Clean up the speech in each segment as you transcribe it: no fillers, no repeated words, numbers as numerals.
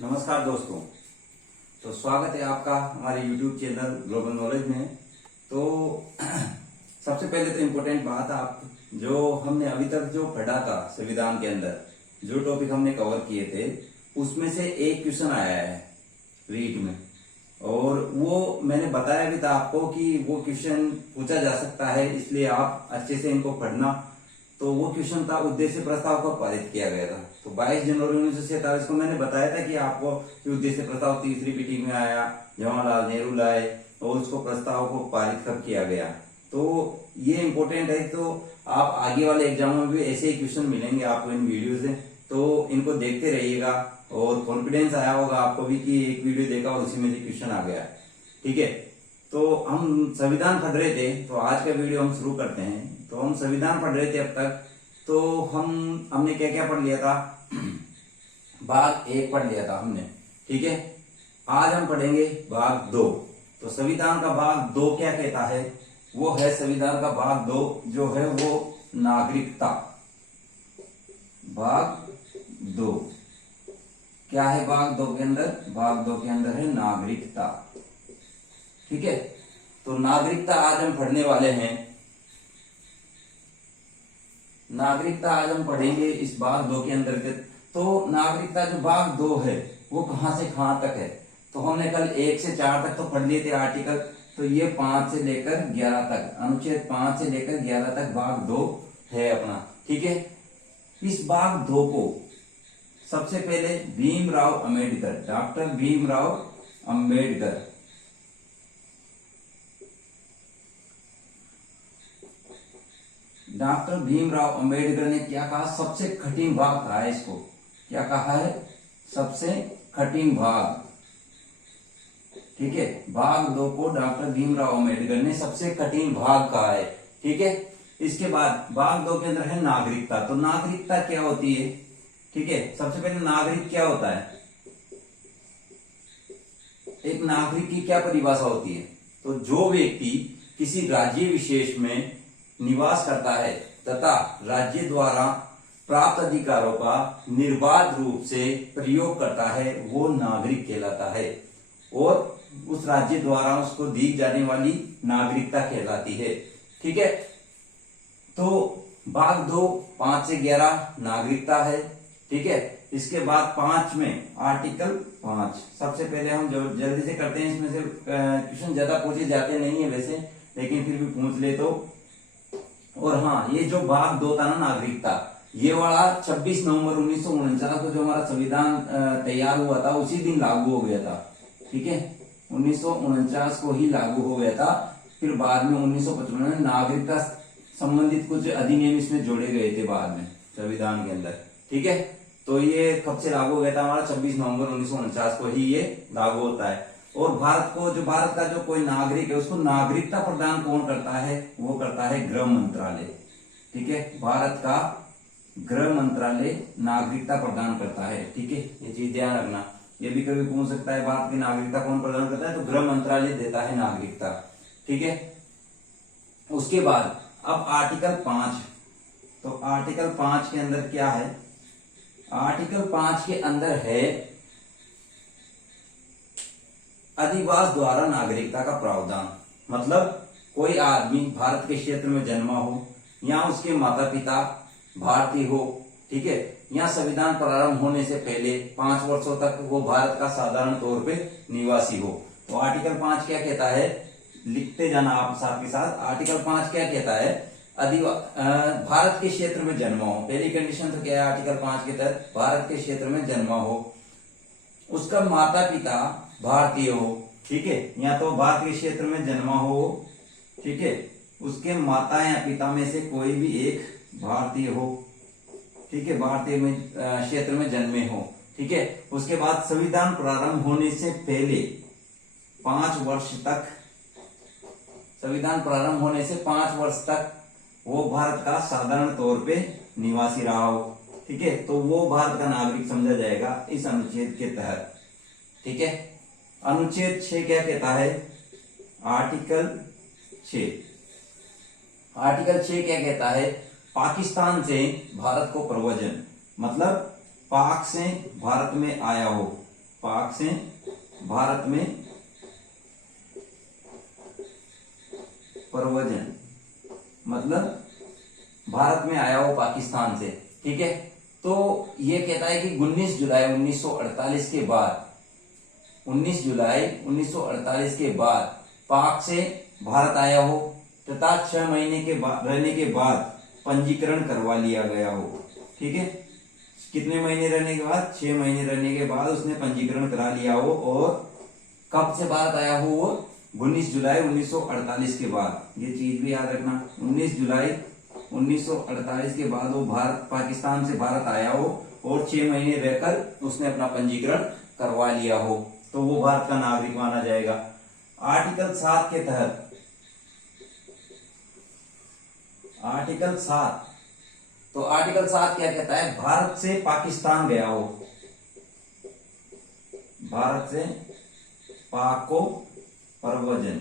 नमस्कार दोस्तों। तो स्वागत है आपका हमारे YouTube चैनल ग्लोबल नॉलेज में। तो सबसे पहले तो इम्पोर्टेंट बात, आप जो हमने अभी तक जो पढ़ा था संविधान के अंदर जो टॉपिक हमने कवर किए थे उसमें से एक क्वेश्चन आया है रीट में, और वो मैंने बताया भी था आपको कि वो क्वेश्चन पूछा जा सकता है, इसलिए आप अच्छे से इनको पढ़ना। तो वो क्वेश्चन था, उद्देश्य प्रस्ताव को पारित किया गया था। तो 22 जनवरी 1947 को मैंने बताया था कि आपको कि उद्देश्य प्रस्ताव तीसरी मीटिंग में आया, जवाहरलाल नेहरू लाए और उसको प्रस्ताव को पारित कब किया गया। तो ये इम्पोर्टेंट है। तो आप आगे वाले एग्जामों में भी ऐसे ही क्वेश्चन मिलेंगे आपको इन वीडियो से, तो इनको देखते रहिएगा और कॉन्फिडेंस आया होगा आपको भी कि एक वीडियो देखा और उसी में भी क्वेश्चन आ गया। ठीक है, तो हम संविधान पढ़ रहे थे, तो आज का वीडियो हम शुरू करते हैं। तो हम संविधान पढ़ रहे थे अब तक, तो हमने क्या क्या पढ़ लिया था। भाग 1 पढ़ लिया था हमने। ठीक है, आज हम पढ़ेंगे भाग 2। तो संविधान का भाग 2 क्या कहता है, वो है संविधान का भाग 2 जो है वो नागरिकता। भाग 2 क्या है? भाग 2 के अंदर, भाग 2 के अंदर है नागरिकता। ठीक है, तो नागरिकता आज हम पढ़ने वाले हैं। नागरिकता आज हम पढ़ेंगे इस भाग 2 के अंतर्गत। तो नागरिकता जो भाग 2 है वो कहां से कहां तक है? तो हमने कल 1 से 4 तक तो पढ़ लिए थे आर्टिकल। तो ये 5 से लेकर 11 तक, अनुच्छेद 5 से लेकर 11 तक भाग 2 है अपना। ठीक है, इस भाग 2 को सबसे पहले भीमराव अंबेडकर, डॉक्टर भीमराव अंबेडकर डॉक्टर भीमराव अंबेडकर ने क्या कहा? सबसे कठिन भाग कहा है इसको। क्या कहा है? सबसे कठिन भाग। ठीक है, भाग 2 को डॉक्टर भीमराव अंबेडकर ने सबसे कठिन भाग कहा है। ठीक है, इसके बाद भाग 2 के अंदर है नागरिकता। तो नागरिकता क्या होती है? ठीक है, सबसे पहले नागरिक क्या होता है? एक नागरिक की क्या परिभाषा होती है? तो जो व्यक्ति किसी राज्य विशेष में निवास करता है तथा राज्य द्वारा प्राप्त अधिकारों का निर्बाध रूप से प्रयोग करता है, वो नागरिक कहलाता है, और उस राज्य द्वारा उसको दी जाने वाली नागरिकता कहलाती है। ठीक है, तो भाग 2 5 से 11 नागरिकता है। ठीक है, इसके बाद 5 में आर्टिकल 5। सबसे पहले हम जो जल्दी से करते हैं, इसमें से क्वेश्चन ज्यादा पूछे जाते नहीं है वैसे, लेकिन फिर भी पूछ ले तो। और हाँ, ये जो भाग 2 था ना नागरिकता, ये वाला 26 नवंबर 1949 को जो हमारा संविधान तैयार हुआ था उसी दिन लागू हो गया था। ठीक है, 1949 को ही लागू हो गया था। फिर बाद में 1955 में नागरिकता संबंधित कुछ अधिनियम इसमें जोड़े गए थे बाद में संविधान के अंदर। ठीक है, तो ये कब से लागू हो गया था? हमारा 26 नवंबर 1949 को ही ये लागू होता है। और भारत का जो कोई नागरिक है उसको नागरिकता प्रदान कौन करता है? वो करता है गृह मंत्रालय। ठीक है, भारत का गृह मंत्रालय नागरिकता प्रदान करता है। ठीक है, ये चीज ध्यान रखना। ये भी कभी पूछ सकता है, भारत की नागरिकता कौन प्रदान करता है? तो गृह मंत्रालय देता है नागरिकता। ठीक है, उसके बाद अब आर्टिकल 5। तो आर्टिकल 5 के अंदर क्या है? आर्टिकल 5 के अंदर है अधिवास द्वारा नागरिकता का प्रावधान। मतलब कोई आदमी भारत के क्षेत्र में जन्मा हो, या उसके माता पिता भारतीय हो, ठीक है, या संविधान प्रारंभ होने से पहले 5 वर्षों तक वो भारत का साधारण तौर पे निवासी हो। तो आर्टिकल 5 क्या कहता है? लिखते जाना आप साथ के साथ। आर्टिकल 5 क्या कहता है? भारत के क्षेत्र में जन्मा हो। पहली कंडीशन तो क्या है आर्टिकल 5 के तहत? भारत के क्षेत्र में जन्मा हो, उसका माता पिता भारतीय हो। ठीक है, या तो भारत के क्षेत्र में जन्मा हो, ठीक है, उसके माता या पिता में से कोई भी एक भारतीय हो। ठीक है, भारतीय में क्षेत्र में जन्मे हो। ठीक है, उसके बाद संविधान प्रारंभ होने से पहले 5 वर्ष तक, संविधान प्रारंभ होने से 5 वर्ष तक वो भारत का साधारण तौर पे निवासी रहा हो। ठीक है, तो वो भारत का नागरिक समझा जाएगा इस अनुच्छेद के तहत। ठीक है, अनुच्छेद 6 क्या कहता है? आर्टिकल 6। आर्टिकल 6 क्या कहता है? पाकिस्तान से भारत को प्रव्रजन, मतलब पाक से भारत में आया हो, पाक से भारत में प्रव्रजन, मतलब भारत में आया हो पाकिस्तान से, ठीक है। तो ये कहता है कि 19 जुलाई 1948 के बाद, 19 जुलाई 1948 के बाद पाक से भारत आया हो तथा 6 महीने के बाद रहने के बाद पंजीकरण करवा लिया गया हो, ठीक है। कितने महीने रहने के बाद? 6 महीने रहने के बाद उसने पंजीकरण करा लिया हो। और कब से भारत आया हो? वो 19 जुलाई 1948 के बाद। ये चीज भी याद रखना, 19 जुलाई 1948 के बाद वो भारत, पाकिस्तान से भारत आया हो और 6 महीने रहकर उसने अपना पंजीकरण करवा लिया हो, तो वो भारत का नागरिक माना जाएगा। आर्टिकल 7 के तहत, आर्टिकल 7, तो आर्टिकल 7 क्या कहता है? भारत से पाकिस्तान गया हो, भारत से पाक को प्रव्रजन,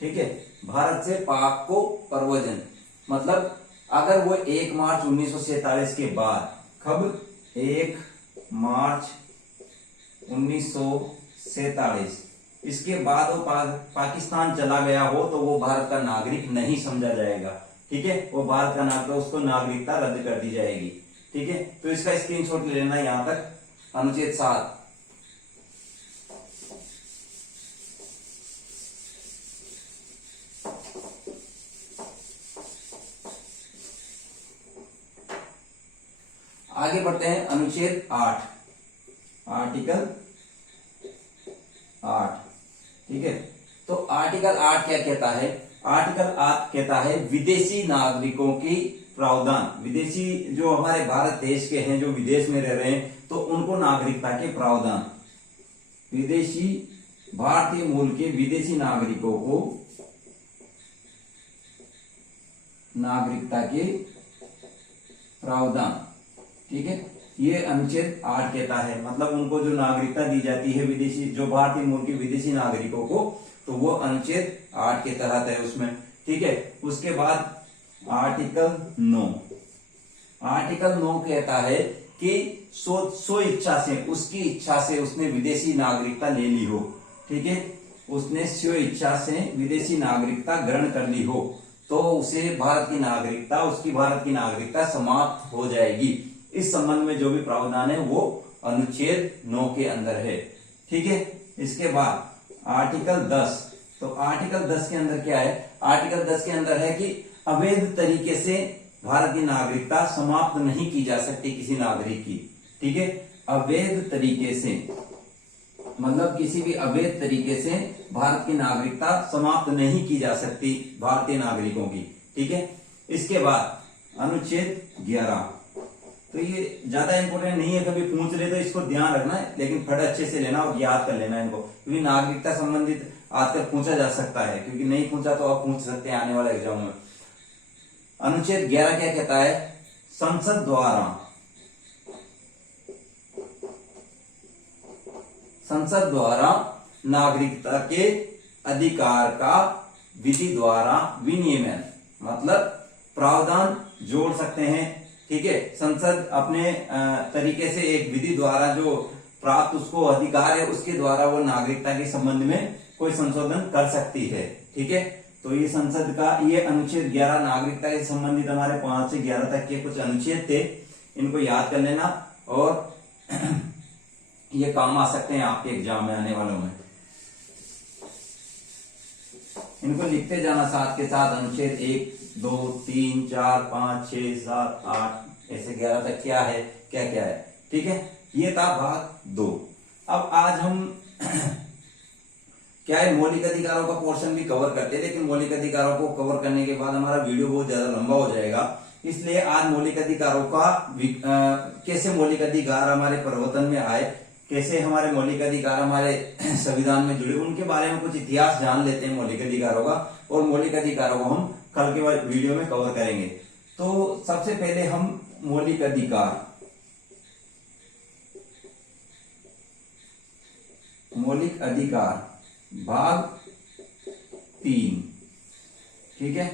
ठीक है। भारत से पाक को प्रव्रजन मतलब अगर वो 1 मार्च 1947 के बाद, कब? 1 मार्च 1947, इसके बाद वो पाकिस्तान चला गया हो तो वो भारत का नागरिक नहीं समझा जाएगा, ठीक है। वो भारत का नागरिक, उसको नागरिकता रद्द कर दी जाएगी, ठीक है। तो इसका स्क्रीनशॉट ले लेना यहां तक, अनुच्छेद 7। आगे बढ़ते हैं, अनुच्छेद 8, आर्टिकल 8, ठीक है। तो आर्टिकल 8 क्या कहता है? आर्टिकल 8 कहता है विदेशी नागरिकों की प्रावधान, विदेशी जो हमारे भारत देश के हैं, जो विदेश में रह रहे हैं, तो उनको नागरिकता के प्रावधान, विदेशी भारतीय मूल के विदेशी नागरिकों को नागरिकता के प्रावधान, ठीक है। ये अनुच्छेद 8 कहता है, मतलब उनको जो नागरिकता दी जाती है विदेशी, जो भारतीय मूल के विदेशी नागरिकों को, तो वो अनुच्छेद 8 के तहत है उसमें, ठीक है। उसके बाद आर्टिकल 9, आर्टिकल 9 कहता है कि सो इच्छा से, उसकी इच्छा से उसने विदेशी नागरिकता ले ली हो, ठीक है, उसने स्व इच्छा से विदेशी नागरिकता ग्रहण कर ली हो, तो उसे भारत की नागरिकता, उसकी भारत की नागरिकता समाप्त हो जाएगी। इस संबंध में जो भी प्रावधान है वो अनुच्छेद 9 के अंदर है, ठीक है। इसके बाद आर्टिकल 10, तो आर्टिकल 10 के अंदर क्या है? आर्टिकल 10 के अंदर है कि अवैध तरीके से भारत की नागरिकता समाप्त नहीं की जा सकती किसी नागरिक की, ठीक है। अवैध तरीके से मतलब किसी भी अवैध तरीके से भारत की नागरिकता समाप्त नहीं की जा सकती भारतीय नागरिकों की, ठीक है। इसके बाद अनुच्छेद 11, तो ये ज्यादा इंपोर्टेंट नहीं है, कभी पूछ ले तो इसको ध्यान रखना है, लेकिन फट अच्छे से लेना और याद कर लेना इनको, क्योंकि नागरिकता संबंधित आजकल पूछा जा सकता है, क्योंकि नहीं पूछा तो आप पूछ सकते हैं आने वाले एग्जाम में। अनुच्छेद 11 क्या कहता है? संसद द्वारा नागरिकता के अधिकार का विधि द्वारा विनियमन, मतलब प्रावधान जोड़ सकते हैं, ठीक है। संसद अपने तरीके से एक विधि द्वारा जो प्राप्त उसको अधिकार है, उसके द्वारा वो नागरिकता के संबंध में कोई संशोधन कर सकती है, ठीक है। तो ये संसद का ये अनुच्छेद 11 नागरिकता के संबंधित हमारे 5 से 11 तक के कुछ अनुच्छेद थे, इनको याद कर लेना और ये काम आ सकते हैं आपके एग्जाम में आने वालों में। इनको लिखते जाना साथ के साथ, अनुच्छेद 1, 2, 3, 4, 5, 6, 7, 8 ऐसे 11 तक क्या है, क्या क्या है, ठीक है। ये था भाग 2। अब आज हम क्या है, मौलिक अधिकारों का पोर्शन भी कवर करते हैं, लेकिन मौलिक अधिकारों को कवर करने के बाद हमारा वीडियो बहुत ज्यादा लंबा हो जाएगा, इसलिए आज मौलिक अधिकारों का कैसे मौलिक अधिकार हमारे प्रवर्तन में आए, कैसे हमारे मौलिक अधिकार हमारे संविधान में जुड़े, उनके बारे में कुछ इतिहास जान लेते हैं मौलिक अधिकारों का, और मौलिक अधिकारों को हम कल के वीडियो में कवर करेंगे। तो सबसे पहले हम मौलिक अधिकार, मौलिक अधिकार भाग 3, ठीक है।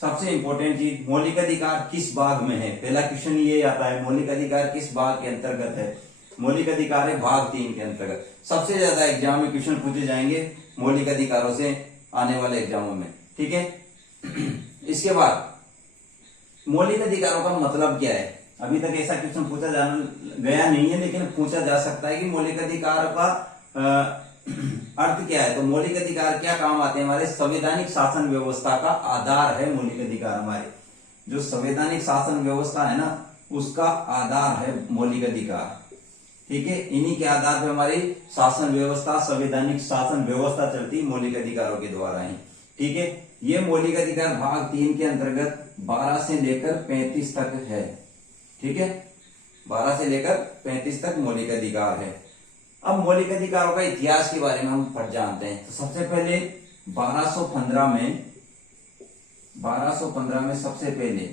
सबसे इंपॉर्टेंट चीज, मौलिक अधिकार किस भाग में है, पहला क्वेश्चन ये आता है, मौलिक अधिकार किस भाग के अंतर्गत है। मौलिक अधिकार है भाग 3 के अंतर्गत। सबसे ज्यादा एग्जाम में क्वेश्चन पूछे जाएंगे मौलिक अधिकारों से आने वाले एग्जामों में, ठीक है। इसके बाद मौलिक अधिकारों का मतलब क्या है? अभी तक ऐसा क्वेश्चन पूछा गया नहीं है, लेकिन पूछा जा सकता है कि मौलिक अधिकार का अर्थ क्या है। तो मौलिक अधिकार क्या काम आते हैं? हमारे संवैधानिक शासन व्यवस्था का आधार है मौलिक अधिकार। हमारे जो संवैधानिक शासन व्यवस्था है ना, उसका आधार है मौलिक अधिकार, ठीक है। इन्हीं के आधार पर हमारी शासन व्यवस्था, संवैधानिक शासन व्यवस्था चलती मौलिक अधिकारों के द्वारा ही, ठीक है। ये मौलिक अधिकार भाग 3 के अंतर्गत 12 से लेकर 35 तक है, ठीक है। 12 से लेकर 35 तक मौलिक अधिकार है। अब मौलिक अधिकारों का इतिहास के बारे में हम पढ़ जानते हैं। तो सबसे पहले 1215 में सबसे पहले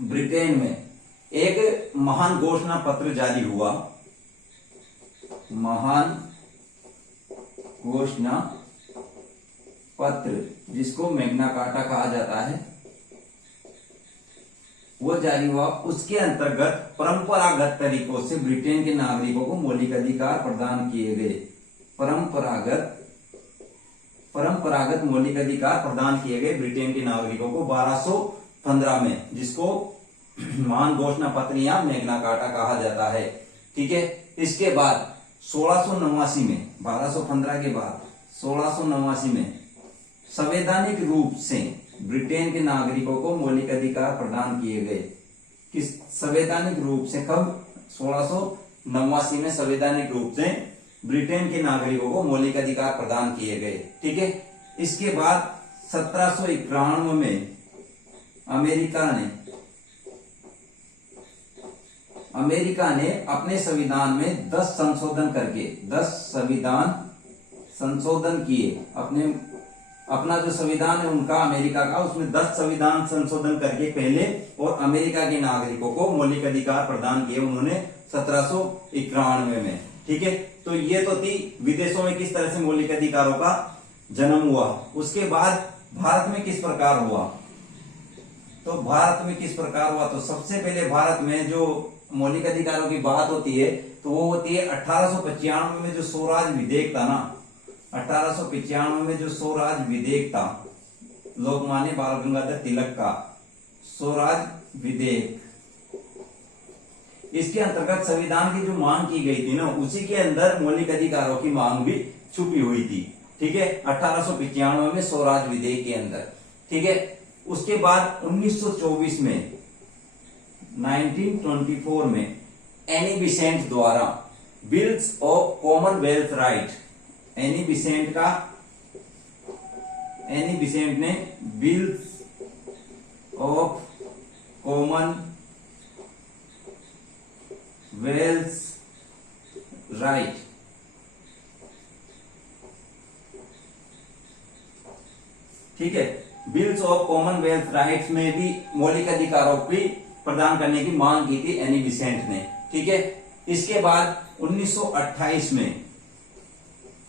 ब्रिटेन में एक महान घोषणा पत्र जारी हुआ, महान घोषणा पत्र, जिसको मैग्ना कार्टा कहा जाता है, वो जारी हुआ। उसके अंतर्गत परंपरागत तरीकों से ब्रिटेन के नागरिकों को मौलिक अधिकार प्रदान किए गए। परंपरागत मौलिक अधिकार प्रदान किए गए ब्रिटेन के नागरिकों को 1215 में, जिसको महान घोषणा पत्र या मैग्ना कार्टा कहा जाता है, ठीक है। इसके बाद 1689 में, 1215 के बाद 1689 में संवैधानिक रूप से ब्रिटेन के नागरिकों को मौलिक अधिकार प्रदान किए गए। किस संवैधानिक रूप से? कब? 1689 में संवैधानिक रूप से ब्रिटेन के नागरिकों को मौलिक अधिकार प्रदान किए गए, ठीक है। इसके बाद 1791 में अमेरिका ने अपने संविधान में 10 संशोधन किए। अपना जो संविधान है उनका, अमेरिका का, उसमें 10 संविधान संशोधन करके पहले, और अमेरिका के नागरिकों को मौलिक अधिकार प्रदान किए उन्होंने 1791 में, ठीक है। तो ये तो थी विदेशों में किस तरह से मौलिक अधिकारों का जन्म हुआ। उसके बाद भारत में किस प्रकार हुआ? तो भारत में किस प्रकार हुआ? तो सबसे पहले भारत में जो मौलिक अधिकारों की बात होती है तो वो होती है 1895 में जो स्वराज विधेयक था ना, 1895 में जो स्वराज विधेयक था, लोकमान्य बाल गंगाधर तिलक का स्वराज विधेयक, इसके अंतर्गत संविधान की जो मांग की गई थी ना, उसी के अंदर मौलिक अधिकारों की मांग भी छुपी हुई थी, ठीक है। 1895 में स्वराज विधेयक के अंदर, ठीक है। उसके बाद 1924 में, 1924 में एनी बिसेंट द्वारा bills of Commonwealth right, any Besant ने बिल्स ऑफ कॉमनवेल्थ राइट, ठीक है। बिल्स ऑफ कॉमनवेल्थ राइट्स में भी मौलिक अधिकारों की प्रदान करने की मांग की थी एनी बिसेंट ने, ठीक है। इसके बाद 1928 में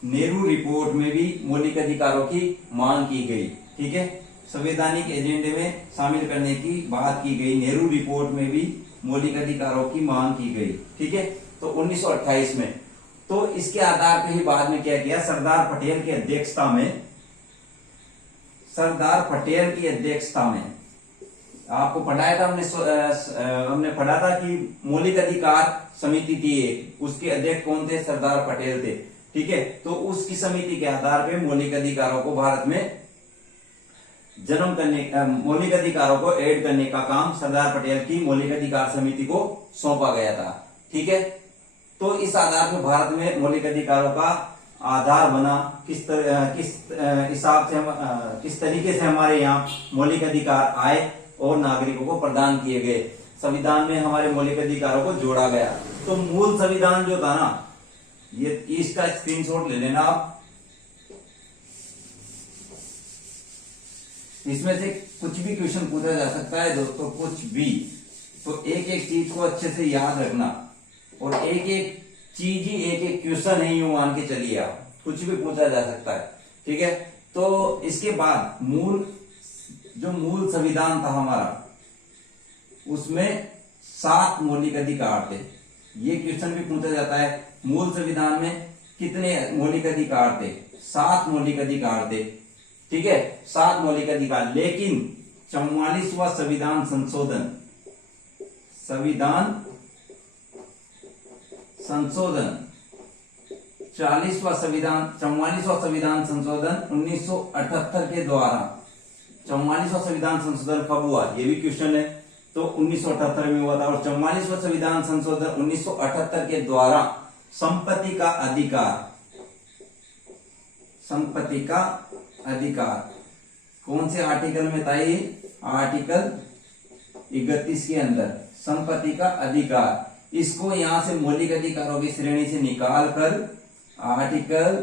नेहरू रिपोर्ट में भी मौलिक अधिकारों की मांग की गई, ठीक है। संवैधानिक एजेंडे में शामिल करने की बात की गई, नेहरू रिपोर्ट में भी मौलिक अधिकारों की मांग की गई, ठीक है। तो 1928 में, तो इसके आधार पर ही बाद में क्या किया, सरदार पटेल की अध्यक्षता में आपको पढ़ाया था हमने पढ़ा था कि मौलिक अधिकार समिति थी एक, उसके अध्यक्ष कौन थे? सरदार पटेल थे, ठीक है। तो उसकी समिति के आधार पे मौलिक अधिकारों को भारत में मौलिक अधिकारों को ऐड करने का काम सरदार पटेल की मौलिक अधिकार समिति को सौंपा गया था, ठीक है। तो इस आधार पर भारत में मौलिक अधिकारों का आधार बना, किस हिसाब से किस तरीके से हमारे यहाँ मौलिक अधिकार आए और नागरिकों को प्रदान किए गए, संविधान में हमारे मौलिक अधिकारों को जोड़ा गया। तो मूल संविधान जो था ना, ये इसका स्क्रीनशॉट ले लेना आप। इसमें से कुछ भी क्वेश्चन पूछा जा सकता है दोस्तों, कुछ भी। तो एक एक चीज को अच्छे से याद रखना, और एक एक चीज ही एक एक क्वेश्चन है, यूं मान के चलिए आप, कुछ भी पूछा जा सकता है, ठीक है। तो इसके बाद मूल जो मूल संविधान था हमारा, उसमें 7 मौलिक अधिकार थे। ये क्वेश्चन भी पूछा जाता है, मूल संविधान में कितने मौलिक अधिकार थे? 7 मौलिक अधिकार थे। ठीक है, 7 मौलिक अधिकार। लेकिन 44वां संविधान संशोधन 44वां संविधान संशोधन 1978 के द्वारा, 44वां संविधान संशोधन कब हुआ, ये भी क्वेश्चन है। तो 1978 में हुआ था। और 44वां संविधान संशोधन 1978 के द्वारा संपत्ति का अधिकार कौन से आर्टिकल में था? ये आर्टिकल 31 के अंदर संपत्ति का अधिकार। इसको यहां से मौलिक अधिकारों की श्रेणी से निकालकर आर्टिकल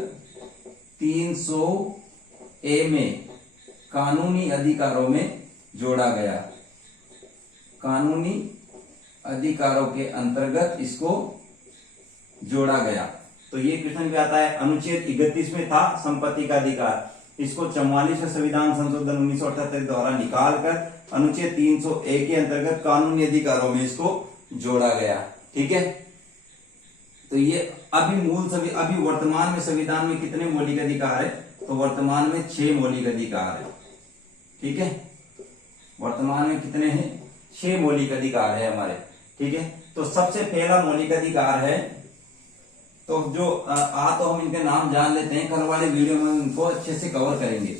300A में कानूनी अधिकारों में जोड़ा गया। कानूनी अधिकारों के अंतर्गत इसको जोड़ा गया। तो ये क्वेश्चन भी आता है, अनुच्छेद 31 में था संपत्ति का अधिकार, इसको 44वें संविधान संशोधन 1978 द्वारा निकालकर अनुच्छेद 300A के अंतर्गत कानूनी अधिकारों में इसको जोड़ा गया। ठीक है, तो ये अभी वर्तमान में संविधान में कितने मौलिक अधिकार है? तो वर्तमान में 6 मौलिक अधिकार है। ठीक है, वर्तमान में कितने हैं? 6 मौलिक अधिकार है हमारे। ठीक है, तो सबसे पहला मौलिक अधिकार है, तो जो तो हम इनके नाम जान लेते हैं, कल वाले वीडियो में उनको अच्छे से कवर करेंगे।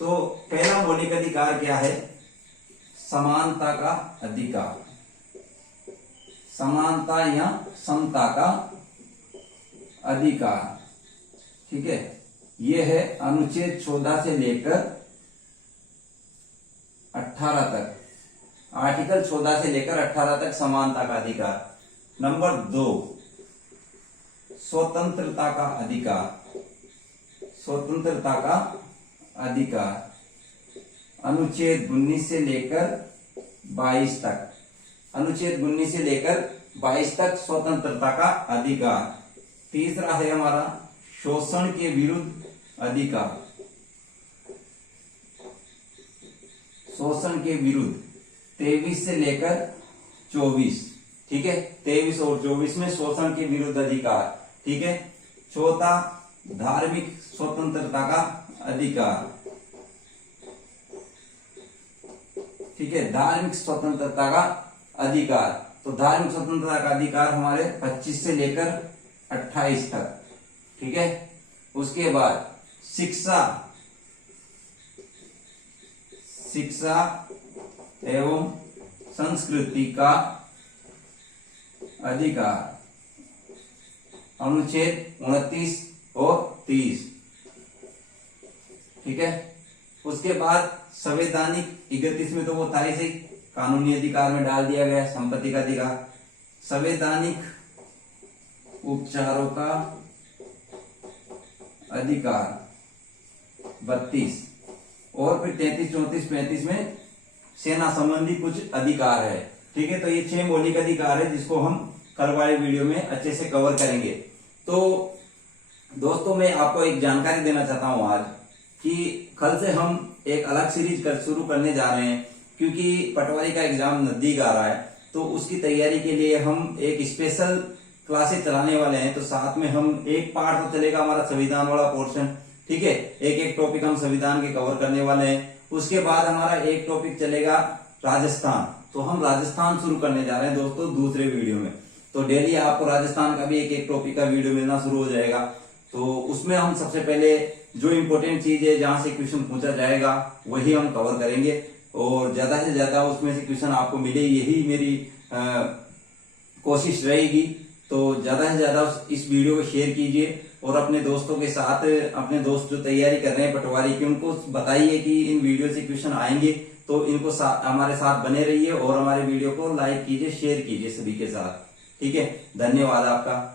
तो पहला मौलिक अधिकार क्या है? समानता का अधिकार, समानता या समता का अधिकार। ठीक है, यह है अनुच्छेद 14 से लेकर 18 तक, आर्टिकल 14 से लेकर 18 तक समानता का अधिकार। नंबर 2, स्वतंत्रता का अधिकार, स्वतंत्रता का अधिकार अनुच्छेद 19 से लेकर 22 तक, अनुच्छेद 19 से लेकर 22 तक स्वतंत्रता का अधिकार। तीसरा है हमारा शोषण के विरुद्ध अधिकार, शोषण के विरुद्ध 23 से लेकर 24। ठीक है, 23 और 24 में शोषण के विरुद्ध अधिकार। ठीक है, चौथा धार्मिक स्वतंत्रता का अधिकार। ठीक है, धार्मिक स्वतंत्रता का अधिकार। तो धार्मिक स्वतंत्रता का अधिकार हमारे 25 से लेकर 28 तक। ठीक है, उसके बाद शिक्षा एवं संस्कृति का अधिकार अनुच्छेद 29 और 30। ठीक है, उसके बाद संवैधानिक 31 में तो वो था ही, कानूनी अधिकार में डाल दिया गया संपत्ति का अधिकार। संवैधानिक उपचारों का अधिकार 32 और फिर 33, 34, 35 में सेना संबंधी कुछ अधिकार है। ठीक है, तो ये 6 मौलिक अधिकार है जिसको हम कल वाले वीडियो में अच्छे से कवर करेंगे। तो दोस्तों, मैं आपको एक जानकारी देना चाहता हूं आज कि कल से हम एक अलग सीरीज शुरू करने जा रहे हैं, क्योंकि पटवारी का एग्जाम नजदीक आ रहा है। तो उसकी तैयारी के लिए हम एक स्पेशल क्लासेस चलाने वाले हैं। तो साथ में हम एक पार्ट तो चलेगा हमारा संविधान वाला पोर्शन। ठीक है, एक टॉपिक हम संविधान के कवर करने वाले हैं। उसके बाद हमारा एक टॉपिक चलेगा राजस्थान। तो हम राजस्थान शुरू करने जा रहे हैं दोस्तों दूसरे वीडियो में। तो डेली आपको राजस्थान का भी एक टॉपिक का वीडियो मिलना शुरू हो जाएगा। तो उसमें हम सबसे पहले जो इम्पोर्टेंट चीज है, जहां से क्वेश्चन पूछा जाएगा, वही हम कवर करेंगे और ज्यादा से ज्यादा उसमें से क्वेश्चन आपको मिले, यही मेरी कोशिश रहेगी। तो ज्यादा से ज्यादा इस वीडियो को शेयर कीजिए और अपने दोस्तों के साथ, अपने दोस्त जो तैयारी कर रहे हैं पटवारी की, उनको बताइए कि इन वीडियो से क्वेश्चन आएंगे। तो इनको हमारे साथ बने रहिए और हमारे वीडियो को लाइक कीजिए, शेयर कीजिए सभी के साथ। ठीक है, धन्यवाद आपका।